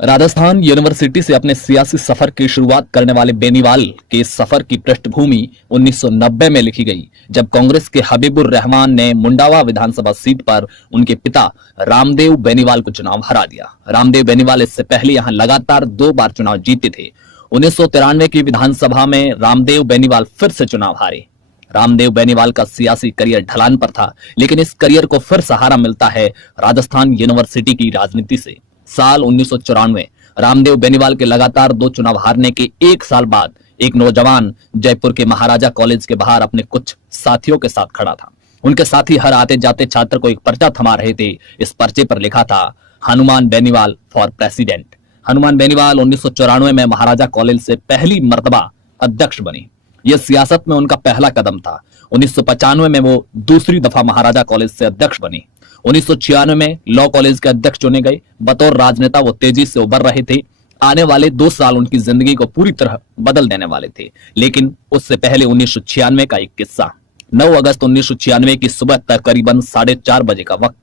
Rajasthan university से अपने सियासी सफर की शुरुआत करने वाले बेनीवाल के सफर की पृष्ठभूमि 1990 में लिखी गई, जब कांग्रेस के हबीबुर रहमान ने मुंडावा विधानसभा सीट पर उनके पिता रामदेव बेनीवाल को चुनाव हरा दिया। रामदेव बेनीवाल इससे पहले यहां लगातार 2 बार चुनाव जीते थे। 1993 की विधानसभा में रामदेव बेनीवाल फिर से चुनाव हारे। रामदेव बेनीवाल का सियासी करियर ढलान पर था, लेकिन इस करियर को फिर सहारा मिलता है राजस्थान यूनिवर्सिटी की राजनीति से। साल 1994 रामदेव बेनीवाल के लगातार 2 चुनाव हारने के 1 साल बाद एक नौजवान जयपुर के महाराजा कॉलेज के बाहर अपने कुछ साथियों के साथ खड़ा था। उनके साथी हर आते जाते छात्र को एक पर्चा थमा रहे थे। इस पर्चे पर लिखा था, हनुमान बेनीवाल फॉर प्रेसिडेंट। हनुमान बेनीवाल 1994 में महाराजा कॉलेज से पहली मर्तबा अध्यक्ष बने। यह सियासत में उनका पहला कदम था। 1995 में वो दूसरी दफा महाराजा कॉलेज से अध्यक्ष बने। 1996 में लॉ कॉलेज के अध्यक्ष चुने गए। बतौर राजनेता वो तेजी से उभर रहे थे। आने वाले 2 साल उनकी जिंदगी को पूरी तरह बदल देने वाले थे। लेकिन उससे पहले 1996 का एक किस्सा। 9 अगस्त 1996 की सुबह तकरीबन 4:30 बजे का वक्त,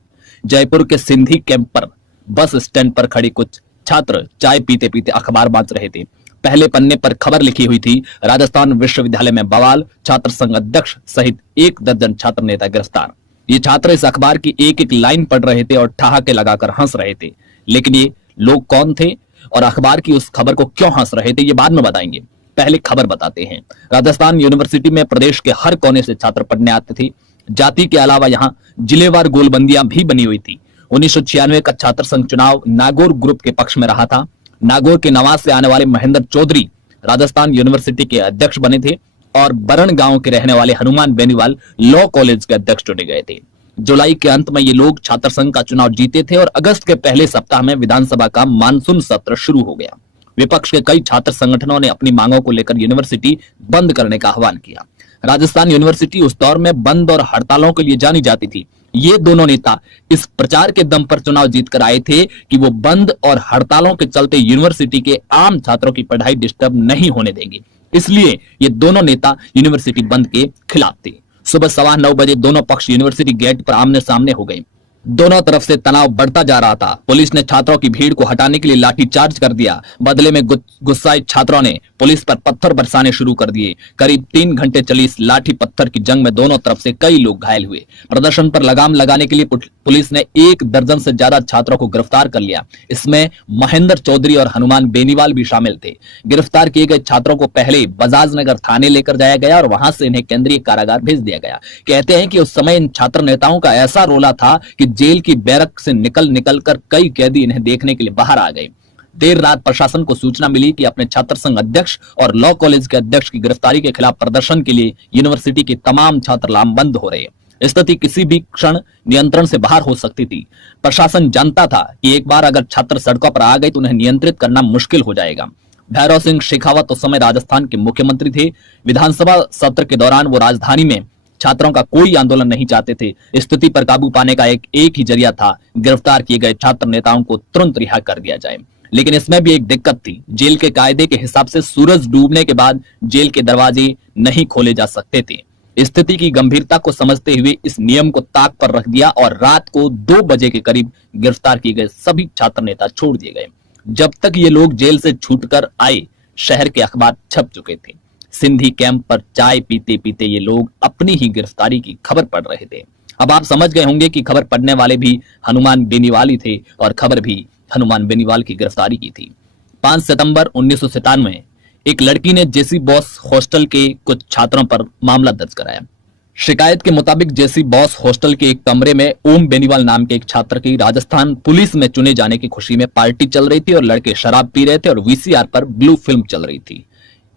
जयपुर के सिंधी कैंप पर बस स्टैंड पर खड़े कुछ छात्र चाय पीते पीते अखबार बांट रहे थे। पहले पन्ने पर खबर लिखी हुई थी, राजस्थान विश्वविद्यालय में बवाल, छात्र संघ अध्यक्ष सहित 1 दर्जन छात्र नेता गिरफ्तार। ये छात्र इस अखबार की एक एक लाइन पढ़ रहे थे और ठहाके लगाकर हंस रहे थे। लेकिन ये लोग कौन थे और अखबार की उस खबर को क्यों हंस रहे थे, ये बाद में बताएंगे। पहले खबर बताते हैं। राजस्थान यूनिवर्सिटी में प्रदेश के हर कोने से छात्र पढ़ने आते थे। जाति के अलावा यहाँ जिलेवार गोलबंदियां भी बनी हुई थी। 1996 का छात्र संघ चुनाव नागौर ग्रुप के पक्ष में रहा था। नागौर के नवाज से आने वाले महेंद्र चौधरी राजस्थान यूनिवर्सिटी के अध्यक्ष बने थे और बरण गांव के रहने वाले हनुमान बेनीवाल लॉ कॉलेज के अध्यक्ष चुने गए थे। जुलाई के अंत में ये लोग छात्र संघ का चुनाव जीते थे और अगस्त के पहले सप्ताह में विधानसभा का मानसून सत्र शुरू हो गया। विपक्ष के कई छात्र संगठनों ने अपनी मांगों को लेकर यूनिवर्सिटी बंद करने का आह्वान किया। राजस्थान यूनिवर्सिटी उस दौर में बंद और हड़तालों के लिए जानी जाती थी। ये दोनों नेता इस प्रचार के दम पर चुनाव जीतकर आए थे कि वो बंद और हड़तालों के चलते यूनिवर्सिटी के आम छात्रों की पढ़ाई डिस्टर्ब नहीं होने देंगे। इसलिए ये दोनों नेता यूनिवर्सिटी बंद के खिलाफ थे। सुबह 9:15 बजे दोनों पक्ष यूनिवर्सिटी गेट पर आमने सामने हो गए। दोनों तरफ से तनाव बढ़ता जा रहा था। पुलिस ने छात्रों की भीड़ को हटाने के लिए लाठी चार्ज कर दिया। बदले में गुस्साए छात्रों ने पुलिस पर पत्थर बरसाने शुरू कर दिए। करीब 3 घंटे चली इस लाठी पत्थर की जंग में दोनों तरफ से कई लोग घायल हुए। प्रदर्शन पर लगाम लगाने के लिए पुलिस ने 1 दर्जन से ज्यादा छात्रों को गिरफ्तार कर लिया। इसमें महेंद्र चौधरी और हनुमान बेनीवाल भी शामिल थे। गिरफ्तार किए गए छात्रों को पहले बजाज नगर थाने लेकर जाया गया और वहां से इन्हें केंद्रीय कारागार भेज दिया गया। कहते हैं कि उस समय इन छात्र नेताओं का ऐसा रोला था कि जेल की बैरक से निकल कर कई कैदी इन्हें देखने के लिए बाहर आ गए। देर रात प्रशासन को सूचना मिली कि अपने छात्र संघ अध्यक्ष और लॉ कॉलेज के अध्यक्ष की गिरफ्तारी के खिलाफ प्रदर्शन के लिए यूनिवर्सिटी के तमाम छात्र लामबंद हो रहे। स्थिति किसी भी क्षण नियंत्रण से बाहर हो सकती थी। प्रशासन जानता था कि एक बार अगर छात्र सड़कों पर आ गए तो उन्हें नियंत्रित करना मुश्किल हो जाएगा। भैरव सिंह शेखावत उस समय राजस्थान के मुख्यमंत्री थे। विधानसभा सत्र के दौरान वो राजधानी में छात्रों का कोई आंदोलन नहीं चाहते थे। स्थिति पर काबू पाने का एक ही जरिया था, गिरफ्तार किए गए छात्र नेताओं को तुरंत रिहा कर दिया जाए। लेकिन इसमें भी एक दिक्कत थी। जेल के कायदे के हिसाब से सूरज डूबने के बाद जेल के दरवाजे नहीं खोले जा सकते थे। स्थिति की गंभीरता को समझते हुए इस नियम को ताक पर रख दिया और रात को 2 बजे के करीब गिरफ्तार किए गए सभी छात्र नेता छोड़ दिए गए। जब तक ये लोग जेल से छूटकर आए, शहर के अखबार छप चुके थे। सिंधी कैंप पर चाय पीते पीते ये लोग अपनी ही गिरफ्तारी की खबर पढ़ रहे थे। अब आप समझ गए होंगे कि खबर पढ़ने वाले भी हनुमान बेनीवाल ही थे और खबर भी हनुमान बेनीवाल की गिरफ्तारी की थी। 5 सितंबर 1997 एक लड़की ने जेसी बॉस हॉस्टल के कुछ छात्रों पर मामला दर्ज कराया। शिकायत के मुताबिक जेसी बॉस हॉस्टल के एक कमरे में ओम बेनीवाल नाम के एक छात्र की राजस्थान पुलिस में चुने जाने की खुशी में पार्टी चल रही थी और लड़के शराब पी रहे थे और वीसीआर पर ब्लू फिल्म चल रही थी।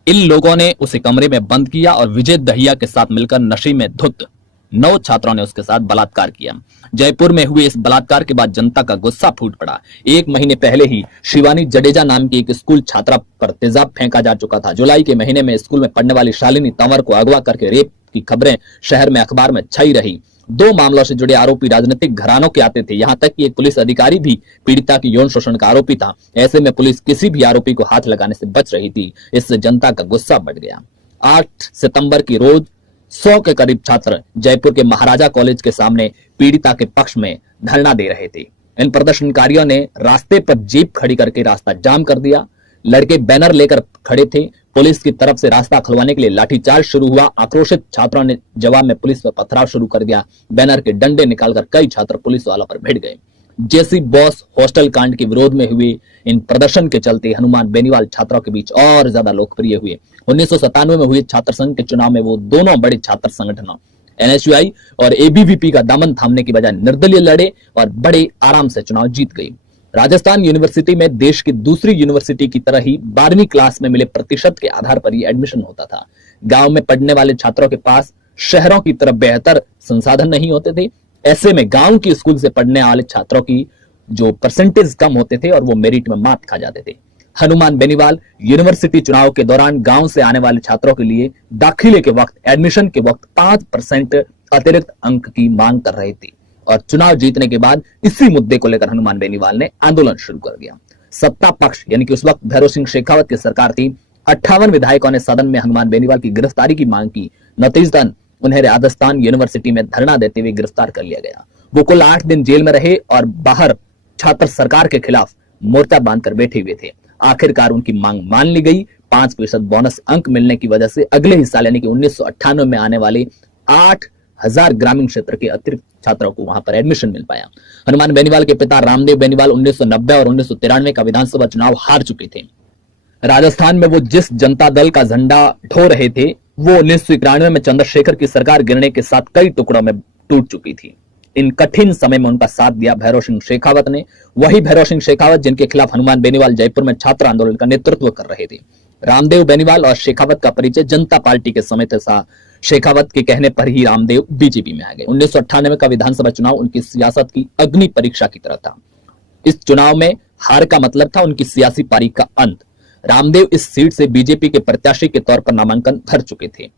इन लोगों ने उसे कमरे में बंद किया और विजय दहिया के साथ मिलकर नशे में धुत 9 छात्रों ने उसके साथ बलात्कार किया। जयपुर में हुए इस बलात्कार के बाद जनता का गुस्सा फूट पड़ा। 1 महीने पहले ही शिवानी जडेजा नाम की एक स्कूल छात्रा पर तेजाब फेंका जा चुका था। जुलाई के महीने में स्कूल में पढ़ने वाली शालिनी तंवर को अगवा करके रेप की खबरें शहर में अखबार में छाई रही। 2 मामलों से जुड़े आरोपी राजनीतिक घरानों के आते थे। यहां तक कि एक पुलिस अधिकारी भी पीड़िता की यौन शोषण का आरोपी था। ऐसे में पुलिस किसी भी आरोपी को हाथ लगाने से बच रही थी। इससे जनता का गुस्सा बढ़ गया। 8 सितंबर की रोज 100 के करीब छात्र जयपुर के महाराजा कॉलेज के सामने पीड़िता के पक्ष में धरना दे रहे थे। इन प्रदर्शनकारियों ने रास्ते पर जीप खड़ी करके रास्ता जाम कर दिया। लड़के बैनर लेकर खड़े थे। पुलिस की तरफ से रास्ता खुलवाने के लिए लाठीचार्ज शुरू हुआ। आक्रोशित छात्रों ने जवाब में पुलिस पर पथराव शुरू कर दिया। बैनर के डंडे निकालकर कई छात्र पुलिस वालों पर भिड़ गए। जेसी बॉस हॉस्टल कांड के विरोध में हुए इन प्रदर्शन के चलते हनुमान बेनीवाल छात्रों के बीच और ज्यादा लोकप्रिय हुए। 1997 में हुए छात्र संघ के चुनाव में वो दोनों बड़े छात्र संगठनों एनएसयूआई और एबीवीपी का दामन थामने की बजाय निर्दलीय लड़े और बड़े आराम से चुनाव जीत गए। राजस्थान यूनिवर्सिटी में देश की दूसरी यूनिवर्सिटी की तरह ही 12वीं क्लास में मिले प्रतिशत के आधार पर ही एडमिशन होता था। गांव में पढ़ने वाले छात्रों के पास शहरों की तरह बेहतर संसाधन नहीं होते थे। ऐसे में गांव की स्कूल से पढ़ने वाले छात्रों की जो परसेंटेज कम होते थे और वो मेरिट में मात खा जाते थे। हनुमान बेनीवाल यूनिवर्सिटी चुनाव के दौरान गांव से आने वाले छात्रों के लिए दाखिले के वक्त एडमिशन के वक्त 5% अतिरिक्त अंक की मांग कर रहे थे और चुनाव जीतने के बाद इसी मुद्दे को लेकर हनुमान बेनीवाल ने आंदोलन शुरू कर दिया। सत्ता पक्ष यानी कि उस वक्त भैरव सिंह शेखावत की सरकार थी। 58 विधायकों ने सदन में हनुमान बेनीवाल की गिरफ्तारी की मांग की। नतीजतन उन्हें राजस्थान यूनिवर्सिटी में धरना देते हुए गिरफ्तार कर लिया गया। वो कुल 8 दिन जेल में रहे और बाहर छात्र सरकार के खिलाफ मोर्चा बांधकर बैठे हुए थे। आखिरकार उनकी मांग मान ली गई। 5% बोनस अंक मिलने की वजह से अगले ही साल यानी कि 1998 में आने वाले 8,000 ग्रामीण क्षेत्र के अतिरिक्त छात्रों को वहां पर एडमिशन मिल पाया। हनुमान बेनीवाल के पिता रामदेव बेनीवाल 1990 और 1993 का विधानसभा चुनाव हार चुके थे। राजस्थान में वो जिस जनता दल का झंडा ढो रहे थे वो 1991 में चंद्रशेखर की सरकार गिरने के साथ कई टुकड़ों में टूट चुकी थी। इन कठिन समय में उनका साथ दिया भैरव सिंह शेखावत ने। वही भैरव सिंह शेखावत जिनके खिलाफ हनुमान बेनीवाल जयपुर में छात्र आंदोलन का नेतृत्व कर रहे थे। रामदेव बेनीवाल और शेखावत का परिचय जनता पार्टी के समय था। शेखावत के कहने पर ही रामदेव बीजेपी में आ गए। 1998 का विधानसभा चुनाव उनकी सियासत की अग्नि परीक्षा की तरह था। इस चुनाव में हार का मतलब था उनकी सियासी पारी का अंत। रामदेव इस सीट से बीजेपी के प्रत्याशी के तौर पर नामांकन भर चुके थे।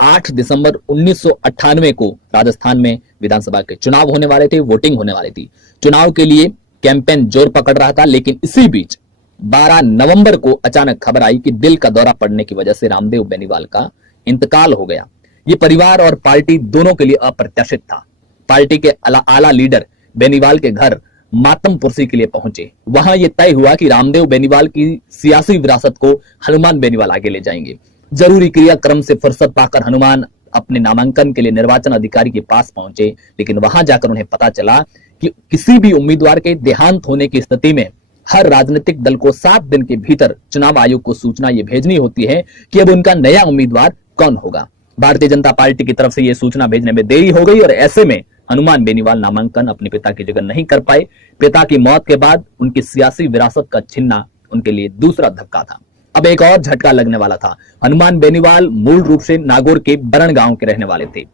8 दिसंबर 1998 को राजस्थान में विधानसभा के चुनाव होने वाले थे। वोटिंग होने वाली थी। चुनाव के लिए कैंपेन जोर पकड़ रहा था, लेकिन इसी बीच 12 नवंबर को अचानक खबर आई कि दिल का दौरा पड़ने की वजह से रामदेव बेनीवाल का इंतकाल हो गया। ये परिवार और पार्टी दोनों के लिए अप्रत्याशित था। पार्टी के आला लीडर बेनीवाल के घर मातम पुरसी के लिए पहुंचे। वहां यह तय हुआ कि रामदेव बेनीवाल की सियासी विरासत को हनुमान बेनीवाल आगे ले जाएंगे। जरूरी क्रियाक्रम से फुर्सत पाकर हनुमान अपने नामांकन के लिए निर्वाचन अधिकारी के पास पहुंचे, लेकिन वहां जाकर उन्हें पता चला कि किसी भी उम्मीदवार के देहांत होने की स्थिति में हर राजनीतिक दल को 7 दिन के भीतर चुनाव आयोग को सूचना यह भेजनी होती है कि अब उनका नया उम्मीदवार कौन होगा। भारतीय जनता पार्टी की तरफ से यह सूचना भेजने में देरी हो गई और ऐसे में हनुमान बेनीवाल नामांकन अपने पिता की जगह नहीं कर पाए। पिता की मौत के बाद उनकी सियासी विरासत का छीनना उनके लिए दूसरा धक्का था। अब एक और झटका लगने वाला था। हनुमान बेनीवाल मूल रूप से नागौर के बरण गांव के रहने वाले थे।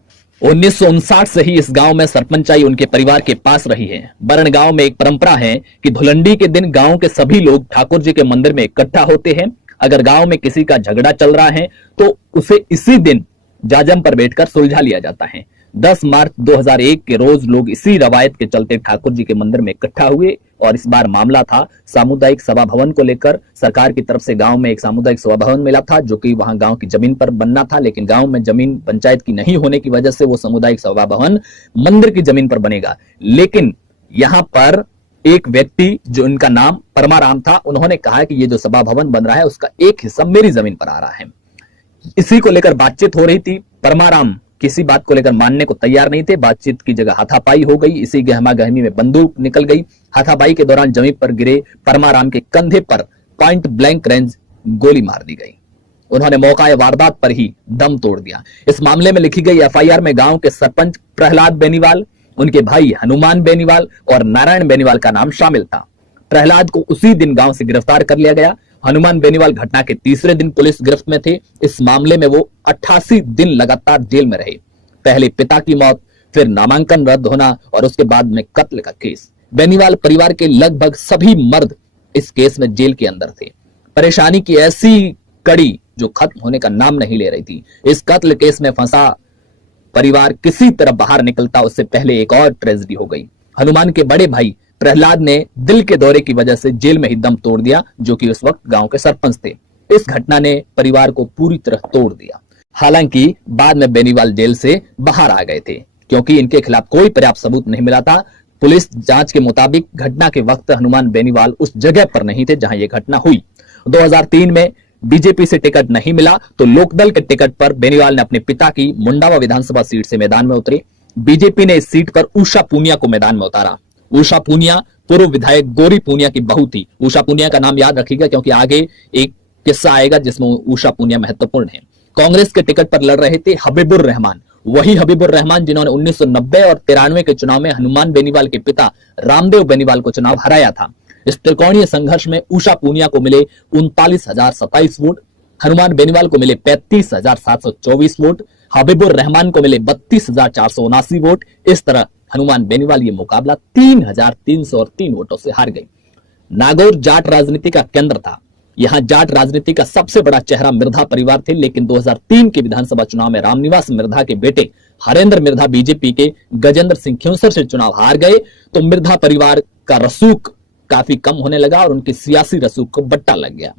1959 से ही इस गांव में सरपंचाई उनके परिवार के पास रही है। बरण गांव में एक परंपरा है कि धुलंडी के दिन गांव के सभी लोग ठाकुर जी के मंदिर में इकट्ठा होते हैं। अगर गांव में किसी का झगड़ा चल रहा है तो उसे इसी दिन जाजम पर बैठकर सुलझा लिया जाता है। 10 मार्च 2001 के रोज लोग इसी रवायत के चलते ठाकुर जी के मंदिर में इकट्ठा हुए और इस बार मामला था सामुदायिक सभा भवन को लेकर। सरकार की तरफ से गांव में एक सामुदायिक सभा भवन मिला था जो कि वहां गांव की जमीन पर बनना था, लेकिन गांव में जमीन पंचायत की नहीं होने की वजह से वो सामुदायिक सभा भवन मंदिर की जमीन पर बनेगा। लेकिन यहाँ पर एक व्यक्ति जो इनका नाम परमाराम था, उन्होंने कहा कि ये जो सभा भवन बन रहा है उसका एक हिस्सा मेरी जमीन पर आ रहा है। इसी को लेकर बातचीत हो रही थी। परमाराम किसी बात को लेकर मानने को तैयार नहीं थे। बातचीत की जगह हाथापाई हो गई। इसी गहमा गहमी में बंदूक निकल गई। हाथापाई के दौरान जमीन पर गिरे परमाराम के कंधे पर पॉइंट ब्लैंक रेंज गोली मार दी गई। उन्होंने मौका वारदात पर ही दम तोड़ दिया। इस मामले में लिखी गई एफआईआर में गांव के सरपंच प्रहलाद बेनीवाल, उनके भाई हनुमान बेनीवाल और नारायण बेनीवाल का नाम शामिल था। प्रहलाद को उसी दिन गांव से गिरफ्तार कर लिया गया। हनुमान बेनीवाल घटना के तीसरे दिन पुलिस गिरफ्त में थे। इस मामले में वो 88 दिन लगातार जेल में रहे। पहले पिता की मौत, फिर नामांकन रद्द होना और उसके बाद में कत्ल का केस। बेनीवाल परिवार के लगभग सभी मर्द इस केस में जेल के अंदर थे। परेशानी की ऐसी कड़ी जो खत्म होने का नाम नहीं ले रही थी। इस कत्ल केस में फंसा परिवार किसी तरह बाहर निकलता उससे पहले एक और ट्रेजेडी हो गई। हनुमान के बड़े भाई प्रहलाद ने दिल के दौरे की वजह से जेल में ही दम तोड़ दिया, जो कि उस वक्त गांव के सरपंच थे। इस घटना ने परिवार को पूरी तरह तोड़ दिया। हालांकि बाद में बेनीवाल जेल से बाहर आ गए थे क्योंकि इनके खिलाफ कोई पर्याप्त सबूत नहीं मिला था। पुलिस जांच के मुताबिक घटना के वक्त हनुमान बेनीवाल उस जगह पर नहीं थे जहां यह घटना हुई। 2003 में बीजेपी से टिकट नहीं मिला तो लोकदल के टिकट पर बेनीवाल ने अपने पिता की मुंडावा विधानसभा सीट से मैदान में उतरे। बीजेपी ने इस सीट पर उषा पूनिया को मैदान में उतारा। उषा पूनिया पूर्व विधायक गोरी पूनिया की बहू थी। उषा पूनिया का नाम याद रखिएगा क्योंकि आगे एक किस्सा आएगा जिसमें उषा पूनिया महत्वपूर्ण है। कांग्रेस के टिकट पर लड़ रहे थे हबीबुर रहमान, वही हबीबुर रहमान जिन्होंने 1990 और 93 के चुनाव में हनुमान बेनीवाल के पिता रामदेव बेनीवाल को चुनाव हराया था। इस त्रिकोणीय संघर्ष में उषा पूनिया को मिले 39,027 वोट, हनुमान बेनीवाल को मिले 35,724 वोट, हबीबुर रहमान को मिले 32,479 वोट। इस तरह हनुमान बेनीवाल ये मुकाबला 3,303 वोटों से हार गई। नागौर जाट राजनीति का केंद्र था। यहां जाट राजनीति का सबसे बड़ा चेहरा मिर्धा परिवार थे, लेकिन 2003 के विधानसभा चुनाव में रामनिवास मिर्धा के बेटे हरेंद्र मिर्धा बीजेपी के गजेंद्र सिंह खिंवसर से चुनाव हार गए तो मिर्धा परिवार का रसूख काफी कम होने लगा और उनकी सियासी रसूख को बट्टा लग गया।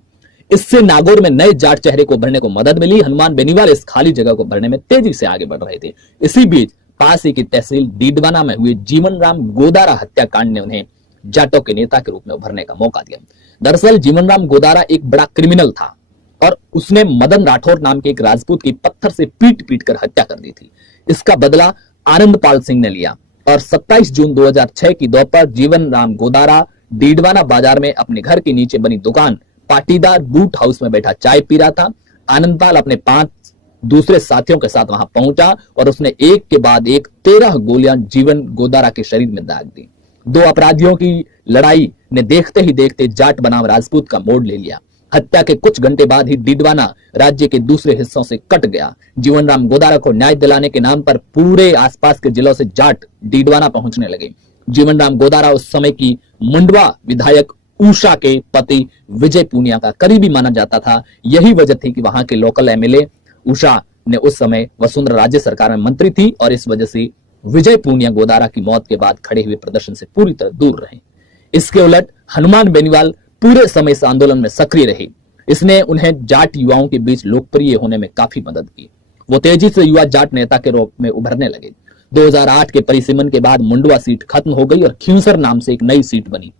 इससे नागौर में नए जाट चेहरे को भरने को मदद मिली। हनुमान बेनीवाल इस खाली जगह को भरने में तेजी से आगे बढ़ रहे थे। इसी बीच पास ही की तहसील डीडवाना में हुए जीवन राम गोदारा हत्याकांड ने उन्हें जाटों के नेता के रूप में उभरने का मौका दिया। दरअसल जीवन राम गोदारा एक बड़ा क्रिमिनल था और उसने मदन राठौर नाम के एक राजपूत की पत्थर से पीट पीट कर हत्या कर दी थी। इसका बदला आनंदपाल सिंह ने लिया और 27 जून 2006 की दोपहर जीवन राम गोदारा डीडवाना बाजार में अपने घर के नीचे बनी दुकान पाटीदार बूट हाउस में बैठा चाय पी रहा था। आनंदपाल अपने 5 दूसरे साथियों के साथ वहां पहुंचा और उसने एक के बाद एक 13 गोलियां जीवन गोदारा के शरीर में दाग दी। दो अपराधियों की लड़ाई ने देखते ही देखते जाट बनाम राजपूत का मोड़ ले लिया। हत्या के कुछ घंटे बाद ही डीडवाना राज्य के दूसरे हिस्सों से कट गया। जीवन राम गोदारा को न्याय दिलाने के नाम पर पूरे आसपास के जिलों से जाट डीडवाना पहुंचने लगे। जीवन राम गोदारा उस समय की मुंडवा विधायक उषा के पति विजय पूनिया का करीबी माना जाता था। यही वजह थी कि वहां के लोकल एमएलए उषा ने उस समय वसुंधरा राज्य सरकार में मंत्री थी और इस वजह से विजय पूनिया गोदारा की मौत के बाद खड़े हुए प्रदर्शन से पूरी तरह दूर रहे। इसके उलट हनुमान बेनीवाल पूरे समय इस आंदोलन में सक्रिय रहे। इसने उन्हें जाट युवाओं के बीच लोकप्रिय होने में काफी मदद की। वो तेजी से युवा जाट नेता के रूप में उभरने लगे। 2008 के परिसीमन के बाद मुंडवा सीट खत्म हो गई और खिंवसर नाम से एक नई सीट बनी।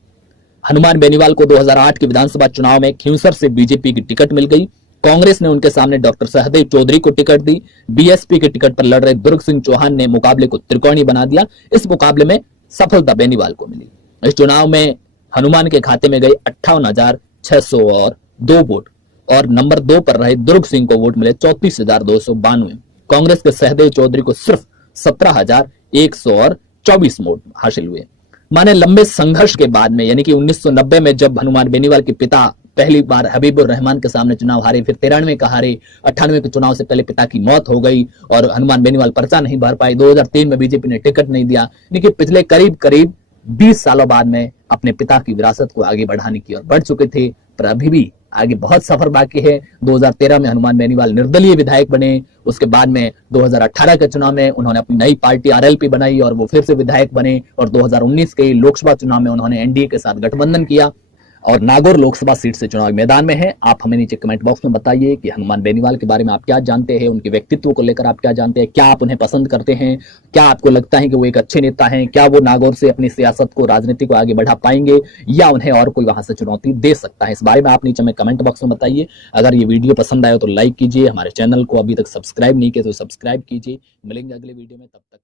हनुमान बेनीवाल को 2008 के विधानसभा चुनाव में खिंवसर से बीजेपी की टिकट मिल गई। कांग्रेस ने उनके सामने डॉक्टर सहदेव चौधरी को टिकट दी। बीएसपी के टिकट पर लड़ रहे दुर्ग सिंह चौहान ने मुकाबले को त्रिकोणीय बना दिया। इस मुकाबले में सफलता बेनीवाल को मिली। इस चुनाव में हनुमान के खाते में गए 58,602 वोट और नंबर 2 पर रहे दुर्ग सिंह को वोट मिले 34,292। कांग्रेस के सहदेव चौधरी को सिर्फ 17,124 वोट हासिल हुए। माने लंबे संघर्ष के बाद में यानी कि 1990 में जब हनुमान बेनीवाल के पिता पहली बार हबीबुर रहमान के सामने चुनाव हारे, फिर 93 का हारे, 98 के चुनाव से पहले पिता की मौत हो गई और हनुमान बेनीवाल पर्चा नहीं भर पाए। 2003 में बीजेपी ने टिकट नहीं दिया। लेकिन पिछले करीब 20 सालों बाद में अपने पिता की विरासत को आगे बढ़ाने की ओर बढ़ चुके थे, पर अभी भी आगे बहुत सफर बाकी है। 2013 में हनुमान बेनीवाल निर्दलीय विधायक बने। उसके बाद में 2018 के चुनाव में उन्होंने अपनी नई पार्टी आरएलपी बनाई और वो फिर से विधायक बने और 2019 के लोकसभा चुनाव में उन्होंने एनडीए के साथ गठबंधन किया और नागौर लोकसभा सीट से चुनाव मैदान में है। आप हमें नीचे कमेंट बॉक्स में बताइए कि हनुमान बेनीवाल के बारे में आप क्या जानते हैं, उनके व्यक्तित्व को लेकर आप क्या जानते हैं, क्या आप उन्हें पसंद करते हैं, क्या आपको लगता है कि वो एक अच्छे नेता हैं, क्या वो नागौर से अपनी सियासत को, राजनीति को आगे बढ़ा पाएंगे या उन्हें और कोई वहां से चुनौती दे सकता है। इस बारे में आप नीचे हमें कमेंट बॉक्स में बताइए। अगर ये वीडियो पसंद आया तो लाइक कीजिए, हमारे चैनल को अभी तक सब्सक्राइब नहीं किया तो सब्सक्राइब कीजिए। मिलेंगे अगले वीडियो में, तब तक